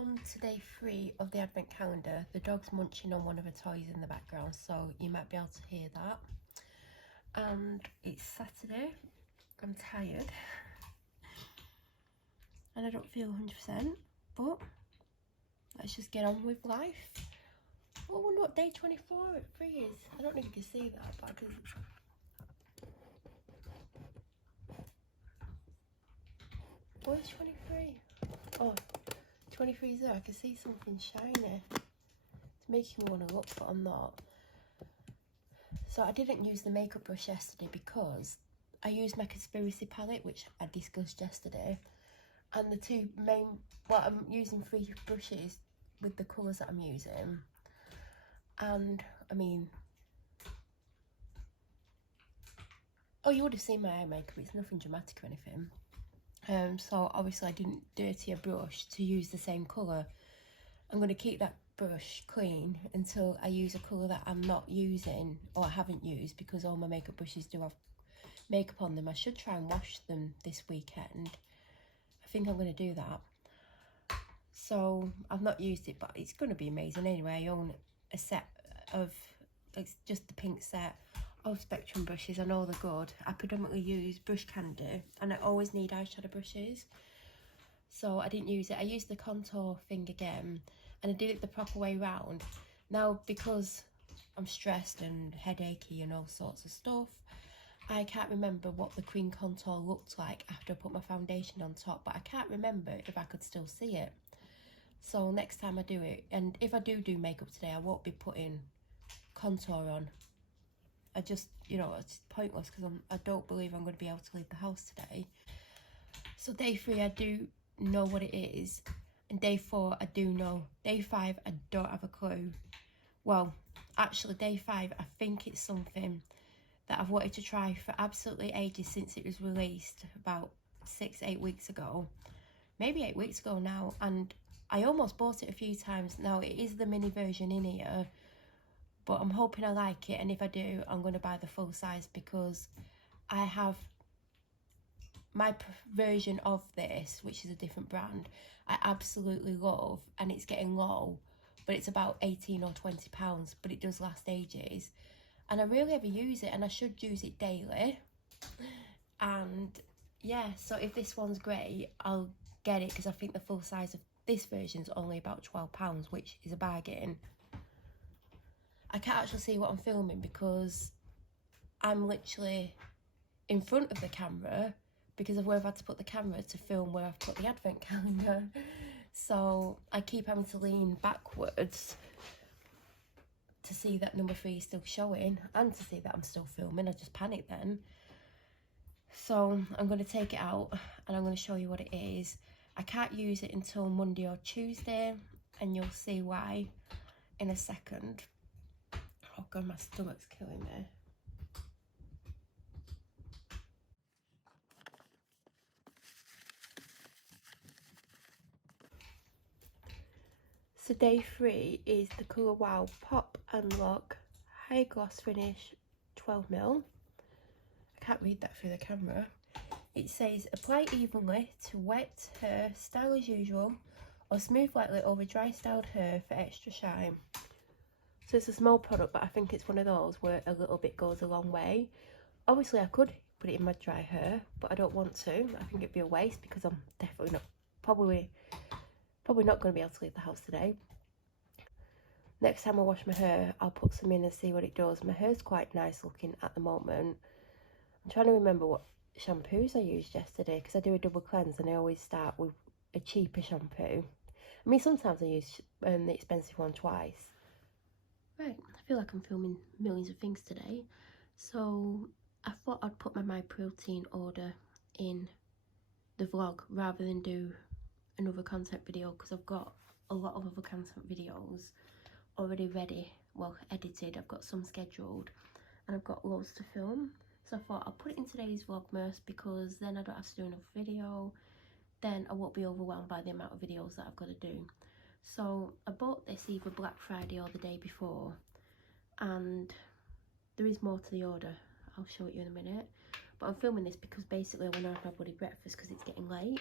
on to day 3 of the advent calendar. The dog's munching on one of her toys in the background, so you might be able to hear that. And it's Saturday. I'm tired and I don't feel 100%, but let's just get on with life. Oh, I wonder what day 24 at 3 is. I don't know if you can see that, but I can. Where's 23? Oh, 23 is there. I can see something shiny. It's making me want to look, but I'm not. So I didn't use the makeup brush yesterday because I used my conspiracy palette, which I discussed yesterday. And the two main, well, I'm using 3 brushes with the colours that I'm using. And, I mean, oh, you would have seen my eye makeup. It's nothing dramatic or anything. So obviously I didn't dirty a brush to use the same colour. I'm going to keep that brush clean until I use a colour that I'm not using or I haven't used, because all my makeup brushes do have makeup on them. I should try and wash them this weekend. I think I'm going to do that. So I've not used it, but it's going to be amazing anyway. I own a set of, it's just the pink set of Spectrum brushes. I know they're good. I predominantly use brush candy and I always need eyeshadow brushes, so I didn't use it. I used the contour thing again and I did it the proper way round. Now, because I'm stressed and headachy and all sorts of stuff, I can't remember what the cream contour looked like after I put my foundation on top, but I can't remember if I could still see it. So next time I do it, and if I do makeup today, I won't be putting contour on. I just, you know, it's pointless because I don't believe I'm going to be able to leave the house today. So day 3 I do know what it is, and day 4 I do know. Day 5 I don't have a clue. Well, actually day 5 I think it's something that I've wanted to try for absolutely ages since it was released about 6-8 weeks ago, maybe 8 weeks ago now, and I almost bought it a few times. Now it is the mini version in here, but I'm hoping I like it, and if I do, I'm going to buy the full size because I have my version of this, which is a different brand, I absolutely love, and it's getting low, but it's about 18 or 20 pounds, but it does last ages, and I really ever use it, and I should use it daily. And yeah, so if this one's great, I'll get it, because I think the full size of this version is only about £12, which is a bargain. I can't actually see what I'm filming because I'm literally in front of the camera because of where I've had to put the camera to film where I've put the advent calendar. So I keep having to lean backwards to see that number 3 is still showing and to see that I'm still filming. I just panicked then. So I'm going to take it out and I'm going to show you what it is. I can't use it until Monday or Tuesday, and you'll see why in a second. Oh god, my stomach's killing me. So day 3 is the Colour Wow Pop and Lock High Gloss Finish 12mm. I can't read that through the camera. It says apply evenly to wet hair, style as usual, or smooth lightly over dry styled hair for extra shine. So it's a small product, but I think it's one of those where a little bit goes a long way. Obviously I could put it in my dry hair, but I don't want to. I think it'd be a waste because I'm definitely not, probably not going to be able to leave the house today. Next time I wash my hair, I'll put some in and see what it does. My hair's quite nice looking at the moment. I'm trying to remember what shampoos I used yesterday, because I do a double cleanse and I always start with a cheaper shampoo. I mean, sometimes I use the expensive one twice. Right, I feel like I'm filming millions of things today, so I thought I'd put my My Protein order in the vlog rather than do another content video, because I've got a lot of other content videos already ready, well edited. I've got some scheduled and I've got loads to film, so I thought I'll put it in today's Vlogmas because then I don't have to do another video, then I won't be overwhelmed by the amount of videos that I've got to do. So I bought this either Black Friday or the day before, and there is more to the order. I'll show it you in a minute, but I'm filming this because basically I want to have my bloody breakfast because it's getting late,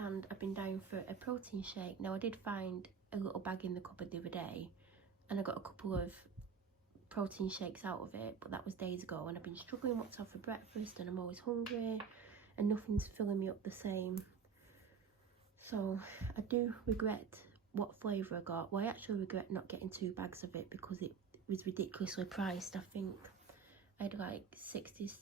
and I've been dying for a protein shake. Now I did find a little bag in the cupboard the other day and I got a couple of protein shakes out of it, but that was days ago, and I've been struggling what to have for breakfast and I'm always hungry and nothing's filling me up the same. So I do regret what flavour I got. Well, I actually regret not getting 2 bags of it because it was ridiculously priced. I think I had like 60%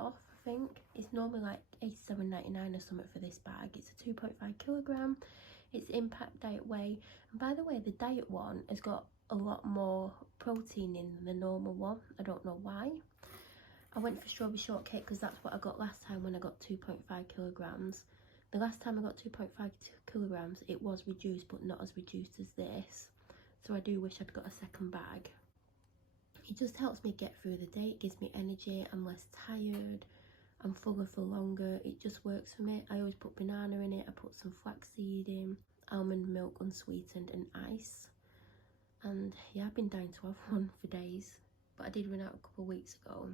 off. I think it's normally like $87.99 or something for this bag. It's a 2.5 kilogram. It's Impact Diet Whey, and by the way, the diet one has got a lot more protein in than the normal one. I don't know why. I went for strawberry shortcake because that's what I got last time when I got 2.5 kilograms. The last time I got 2.5 kilograms, it was reduced, but not as reduced as this. So I do wish I'd got a second bag. It just helps me get through the day. It gives me energy. I'm less tired. I'm fuller for longer. It just works for me. I always put banana in it. I put some flaxseed in, almond milk unsweetened, and ice. And yeah, I've been dying to have one for days, but I did run out a couple of weeks ago.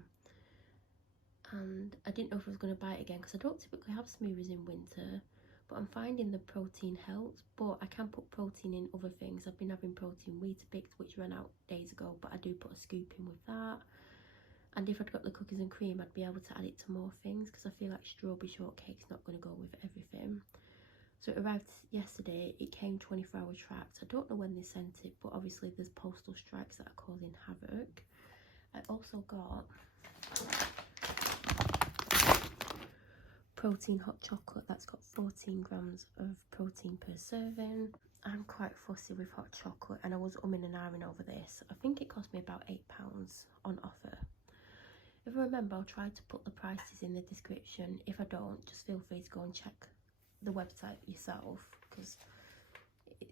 And I didn't know if I was going to buy it again because I don't typically have smoothies in winter, but I'm finding the protein helps. But I can put protein in other things. I've been having protein Weetabix, which ran out days ago, but I do put a scoop in with that. And if I'd got the cookies and cream, I'd be able to add it to more things because I feel like strawberry shortcake's not going to go with everything. So it arrived yesterday. It came 24-hour tracked. I don't know when they sent it, but obviously there's postal strikes that are causing havoc. I also got protein hot chocolate that's got 14 grams of protein per serving. I'm quite fussy with hot chocolate and I was umming and ahhing over this. I think it cost me about £8 on offer. If I remember, I'll try to put the prices in the description. If I don't, just feel free to go and check the website yourself because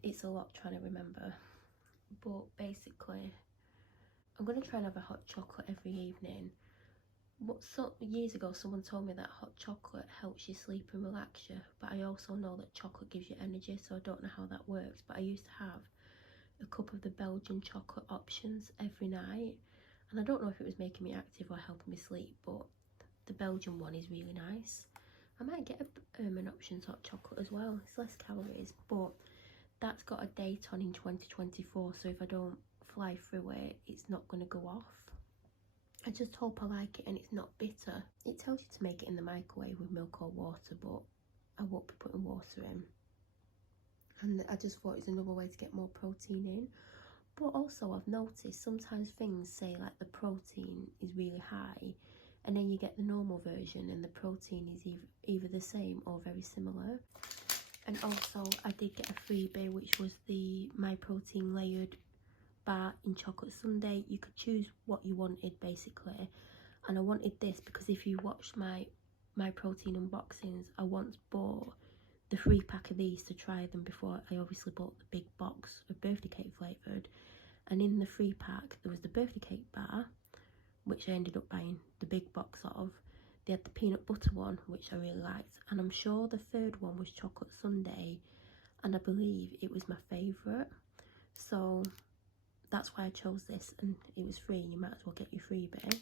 it's a lot trying to remember. But basically, I'm going to try and have a hot chocolate every evening. Years ago, someone told me that hot chocolate helps you sleep and relax you, but I also know that chocolate gives you energy, so I don't know how that works. But I used to have a cup of the Belgian chocolate options every night, and I don't know if it was making me active or helping me sleep, but the Belgian one is really nice. I might get an options hot chocolate as well. It's less calories, but that's got a date on in 2024, so if I don't fly through it, it's not going to go off. I just hope I like it and it's not bitter. It tells you to make it in the microwave with milk or water, but I won't be putting water in. And I just thought it's another way to get more protein in. But also I've noticed sometimes things say like the protein is really high, and then you get the normal version and the protein is either the same or very similar. And also I did get a freebie, which was the My Protein layered bar in chocolate sundae. You could choose what you wanted basically, and I wanted this because if you watched my protein unboxings, I once bought the 3-pack of these to try them before I obviously bought the big box of birthday cake flavoured. And in the 3-pack there was the birthday cake bar, which I ended up buying the big box of. They had the peanut butter one, which I really liked, and I'm sure the third one was chocolate sundae, and I believe it was my favourite. So that's why I chose this, and it was free, you might as well get your freebie.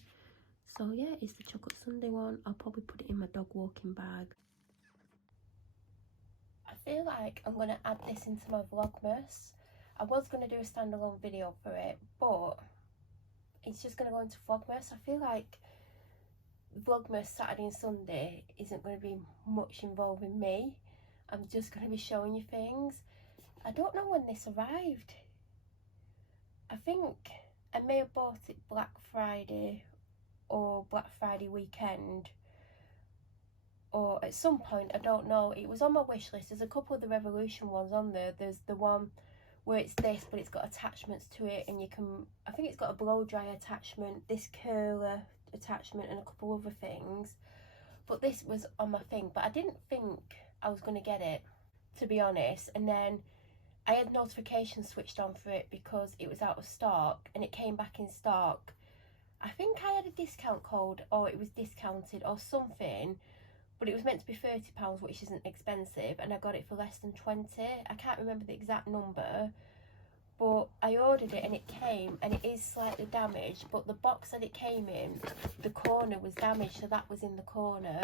So yeah, it's the chocolate sundae one. I'll probably put it in my dog walking bag. I feel like I'm going to add this into my Vlogmas. I was going to do a standalone video for it, but it's just going to go into Vlogmas. I feel like Vlogmas Saturday and Sunday isn't going to be much involving me. I'm just going to be showing you things. I don't know when this arrived. I think I may have bought it Black Friday or Black Friday weekend, or at some point, I don't know. It was on my wish list. There's a couple of the Revolution ones on there. There's the one where it's this, but it's got attachments to it, and you can, I think it's got a blow dry attachment, this curler attachment, and a couple other things. But this was on my thing, but I didn't think I was going to get it, to be honest. And then I had notifications switched on for it because it was out of stock, and it came back in stock. I think I had a discount code, or it was discounted or something, but it was meant to be £30, which isn't expensive, and I got it for less than 20. I can't remember the exact number, but I ordered it and it came, and it is slightly damaged, but the box that it came in, the corner was damaged, so that was in the corner.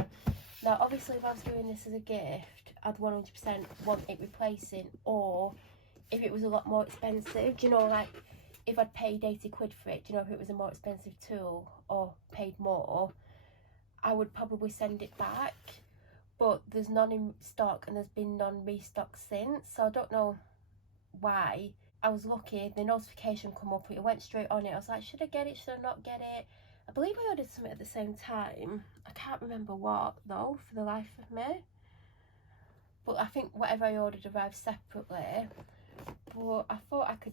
Now obviously if I was doing this as a gift, I'd 100% want it replacing, or if it was a lot more expensive, do you know, like if I'd paid 80 quid for it, do you know, if it was a more expensive tool or paid more, I would probably send it back. But there's none in stock and there's been none restocked since, so I don't know why. I was lucky, the notification come up, it went straight on it. I was like, should I get it, should I not get it? I believe I ordered something at the same time. I can't remember what though, for the life of me. But I think whatever I ordered arrived separately. But I thought I could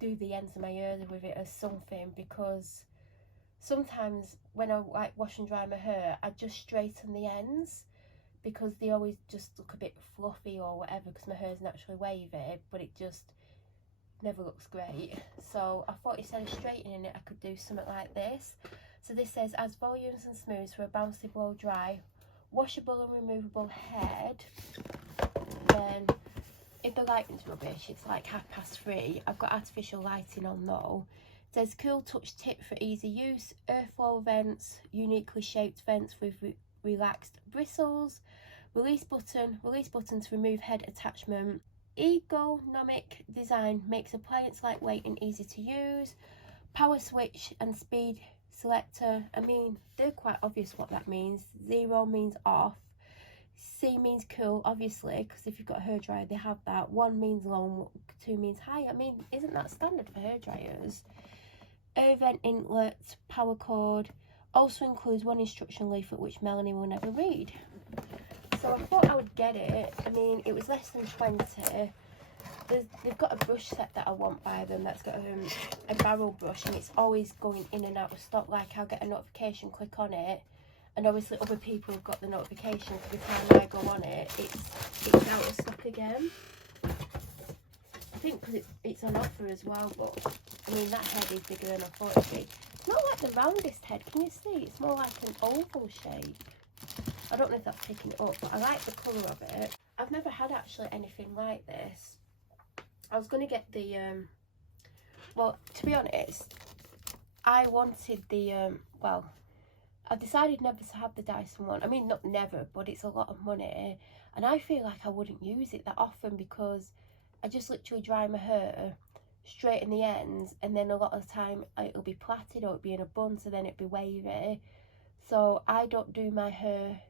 do the ends of my ears with it as something, because sometimes when I like wash and dry my hair, I just straighten the ends, because they always just look a bit fluffy or whatever, because my hair's naturally wavy, but it just never looks great. So I thought instead of straightening it, I could do something like this. So this says, adds volumes and smooths for a bouncy blow dry, washable and removable head. Then if the lighting's rubbish, it's like 3:30. I've got artificial lighting on though. It says cool touch tip for easy use, airflow vents, uniquely shaped vents with relaxed bristles, release button to remove head attachment. Ergonomic design makes appliance lightweight and easy to use. Power switch and speed selector. I mean, they're quite obvious what that means. 0 means off. C means cool, obviously, because if you've got a hairdryer, they have that. 1 means low, 2 means high. I mean, isn't that standard for hairdryers? Air vent inlet, power cord. Also includes 1 instruction leaflet, which Melanie will never read. So I thought I would get it. I mean, it was less than 20. They've got a brush set that I want by them that's got a barrel brush, and it's always going in and out of stock. Like, I'll get a notification, click on it, and obviously other people have got the notification. For the time I go on it, it's out of stock again. I think because it's on offer as well, but I mean, that head is bigger than I thought it'd be. It's not like the roundest head, can you see? It's more like an oval shape. I don't know if that's picking it up, but I like the colour of it. I've never had actually anything like this. I was going to get the, well, to be honest, I wanted the, well, I decided never to have the Dyson one. I mean, not never, but it's a lot of money. And I feel like I wouldn't use it that often, because I just literally dry my hair, straighten the ends, and then a lot of the time it'll be plaited or it'll be in a bun, so then it'll be wavy. So I don't do my hair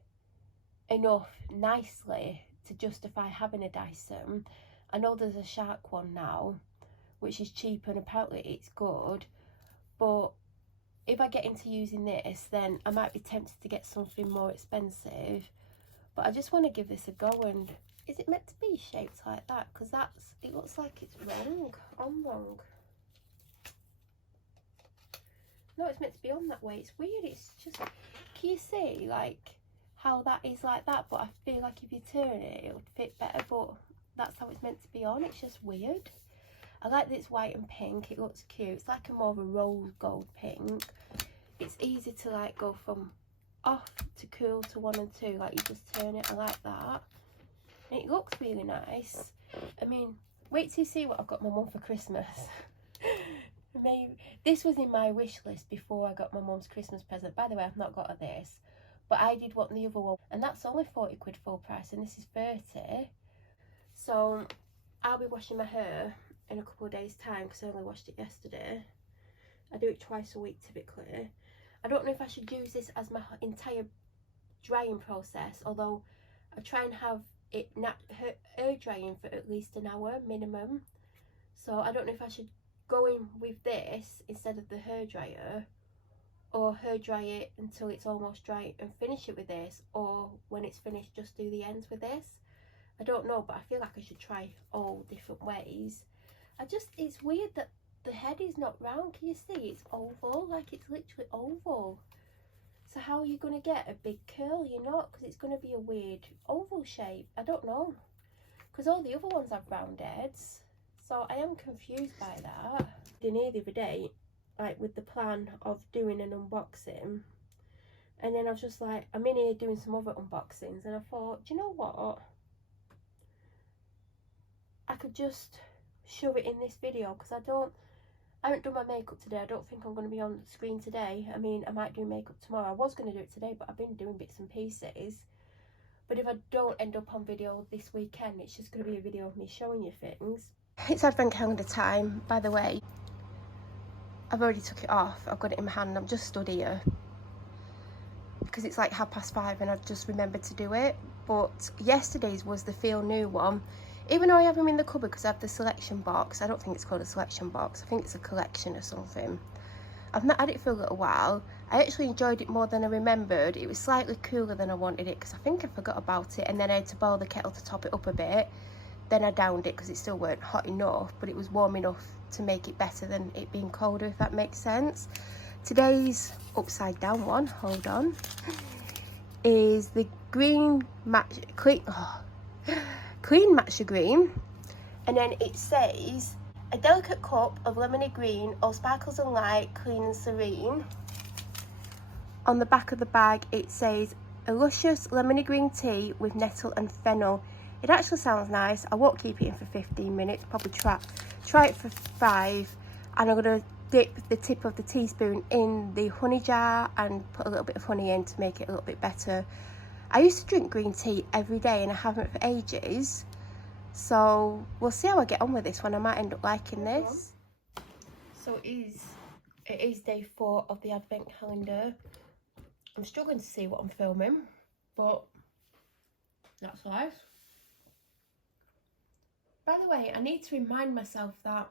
enough nicely to justify having a Dyson. I know there's a Shark one now, which is cheaper and apparently it's good, but if I get into using this, then I might be tempted to get something more expensive. But I just want to give this a go. And is it meant to be shaped like that? Because it looks like it's wrong. I'm wrong. No, it's meant to be on that way. It's weird. It's just, can you see like how that is like that? But I feel like if you turn it, it would fit better. But that's how it's meant to be on. It's just weird. I like that it's white and pink. It looks cute. It's like a more of a rose gold pink. It's easy to like go from off to cool to 1 and 2. Like, you just turn it. I like that. And it looks really nice. I mean, wait till you see what I've got my mum for Christmas. Maybe this was in my wish list before I got my mum's Christmas present. By the way, I've not got her this, but I did want the other one, and that's only 40 quid full price, and this is 30. So I'll be washing my hair in a couple of days time, because I only washed it yesterday. I do it twice a week typically. I don't know if I should use this as my entire drying process, although I try and have it air drying for at least an hour minimum. So I don't know if I should go in with this instead of the hairdryer, or hair dry it until it's almost dry and finish it with this, or when it's finished just do the ends with this. I don't know, but I feel like I should try all different ways. It's weird that the head is not round. Can you see? It's oval, like it's literally oval. So how are you going to get a big curl? You're not, because it's going to be a weird oval shape. I don't know, because all the other ones have round heads. So I am confused by that. In here the other day, like with the plan of doing an unboxing, and then I was just like, I'm in here doing some other unboxings, and I thought, do you know what? I could just show it in this video because I haven't done my makeup today. I don't think I'm going to be on screen today. I mean, I might do makeup tomorrow. I was going to do it today, but I've been doing bits and pieces. But if I don't end up on video this weekend, it's just going to be a video of me showing you things. It's advent calendar time, by the way. I've already took it off. I've got it in my hand. I'm just stood here because it's like 5:30 and I've just remembered to do it. But yesterday's was the Feel New one. Even though I have them in the cupboard because I have the selection box. I don't think it's called a selection box. I think it's a collection or something. I've not had it for a little while. I actually enjoyed it more than I remembered. It was slightly cooler than I wanted it because I think I forgot about it, and then I had to boil the kettle to top it up a bit. Then I downed it because it still weren't hot enough, but it was warm enough to make it better than it being colder, if that makes sense. Today's upside down one, hold on, is the green clean matcha green, and then it says a delicate cup of lemony green, all sparkles and light, clean and serene. On the back of the bag it says a luscious lemony green tea with nettle and fennel. It actually sounds nice. I won't keep it in for 15 minutes, probably try it for 5, and I'm going to dip the tip of the teaspoon in the honey jar and put a little bit of honey in to make it a little bit better. I used to drink green tea every day and I haven't for ages, so we'll see how I get on with this one. I might end up liking this. So it is day 4 of the advent calendar. I'm struggling to see what I'm filming, but that's life. By the way, I need to remind myself that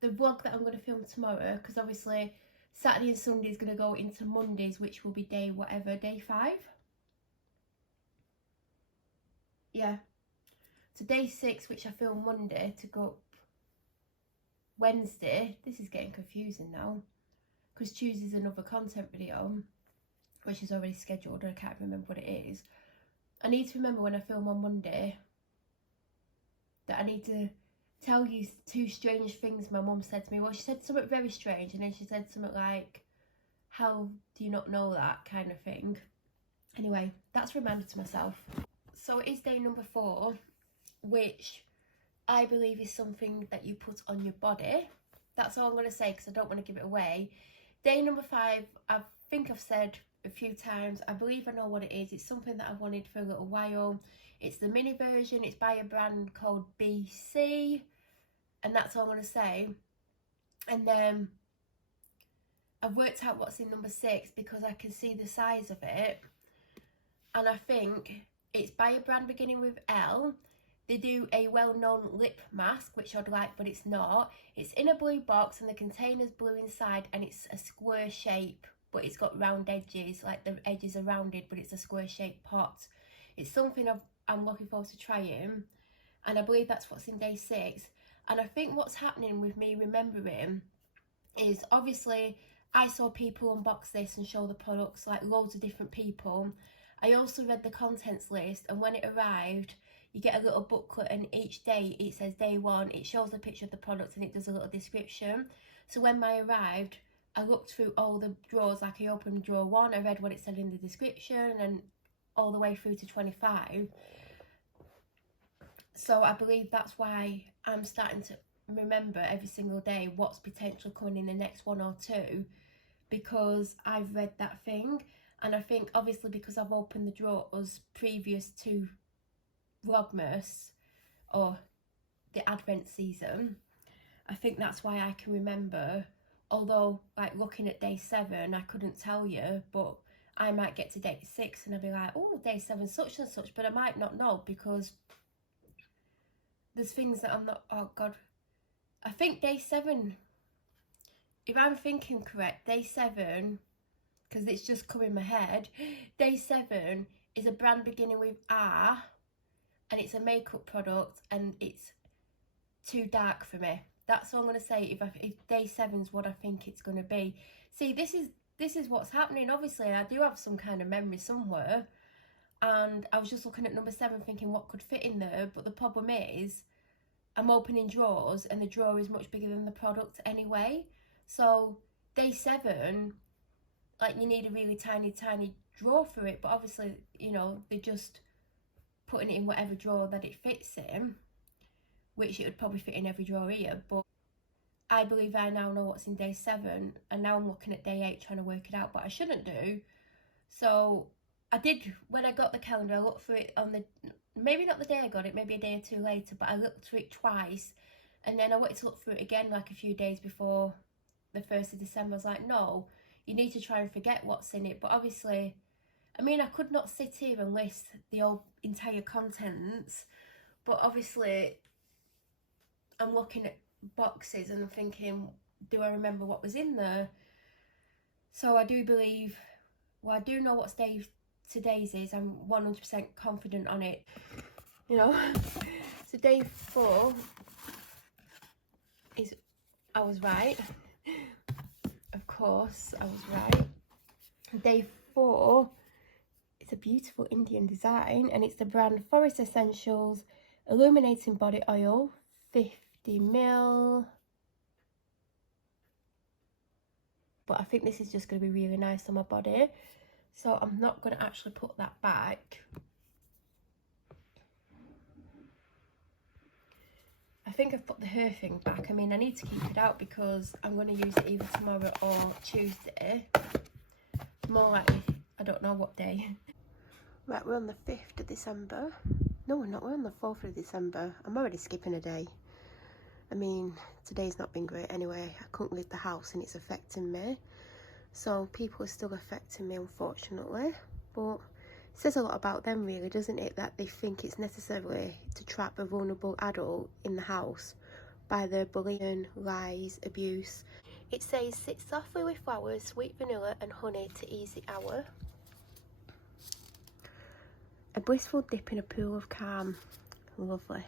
the vlog that I'm going to film tomorrow, because obviously Saturday and Sunday is going to go into Mondays, which will be day 5. Yeah. So day 6, which I film Monday, to go up Wednesday. This is getting confusing now, because Tuesday's another content video, which is already scheduled and I can't remember what it is. I need to remember when I film on Monday that I need to tell you 2 strange things my mum said to me. Well, she said something very strange, and then she said something like, how do you not know that, kind of thing. Anyway, that's a reminder to myself. So it is day number 4, which I believe is something that you put on your body. That's all I'm going to say because I don't want to give it away. Day number 5, I think I've said a few times, I believe I know what it is. It's something that I've wanted for a little while. It's the mini version. It's by a brand called BC, and that's all I'm going to say. And then I've worked out what's in number 6 because I can see the size of it, and I think it's by a brand beginning with L. They do a well-known lip mask, which I'd like, but it's not. It's in a blue box and the container's blue inside, and it's a square shape, but it's got round edges, like the edges are rounded, but it's a square shaped pot. It's something I'm looking forward to trying, and I believe that's what's in day 6. And I think what's happening with me remembering is, obviously I saw people unbox this and show the products, like loads of different people. I also read the contents list, and when it arrived, you get a little booklet, and each day it says day 1, it shows a picture of the product and it does a little description. So when mine arrived, I looked through all the drawers, like I opened drawer 1, I read what it said in the description, and all the way through to 25. So I believe that's why I'm starting to remember every single day what's potentially coming in the next 1 or 2, because I've read that thing. And I think obviously because I've opened the drawers previous to Vlogmas or the Advent season, I think that's why I can remember. Although, like, looking at day 7, I couldn't tell you, but I might get to day 6 and I'll be like, oh, day 7 such and such, but I might not know because there's things that I'm not, oh God. I think day 7, if I'm thinking correct, day 7, because it's just come in my head, day 7 is a brand beginning with R, and it's a makeup product, and it's too dark for me. That's all I'm going to say. If day 7's what I think it's going to be. See, this is what's happening. Obviously, I do have some kind of memory somewhere, and I was just looking at number 7 thinking what could fit in there, but the problem is I'm opening drawers and the drawer is much bigger than the product anyway. So day 7, like, you need a really tiny drawer for it, but obviously, you know, they're just putting it in whatever drawer that it fits in. which it would probably fit in every drawer here, but I believe I now know what's in day 7, and now I'm looking at day 8 trying to work it out, but I shouldn't do. So I did, when I got the calendar, I looked for it on the, maybe not the day I got it, maybe a day or 2 later, but I looked for it twice, and then I wanted to look for it again like a few days before the 1st of December. I was like, no, you need to try and forget what's in it. But obviously, I mean, I could not sit here and list the whole entire contents, but obviously I'm looking at boxes and I'm thinking, do I remember what was in there? So I do believe, well, I do know what today's is. I'm 100% confident on it, you know. So day 4 is, I was right. Of course I was right. Day 4, it's a beautiful Indian design, and it's the brand Forest Essentials Illuminating Body Oil, 50ml. But I think this is just going to be really nice on my body, so I'm not going to actually put that back. I think I've put the hair thing back. I mean, I need to keep it out because I'm going to use it either tomorrow or Tuesday. More likely, I don't know what day. Right, we're on the 5th of December. No, we're not. We're on the 4th of December. I'm already skipping a day. I mean, today's not been great anyway. I couldn't leave the house and it's affecting me. So people are still affecting me, unfortunately. But it says a lot about them, really, doesn't it? That they think it's necessary to trap a vulnerable adult in the house by their bullying, lies, abuse. It says, sit softly with flowers, sweet vanilla and honey to ease the hour. A blissful dip in a pool of calm. Lovely.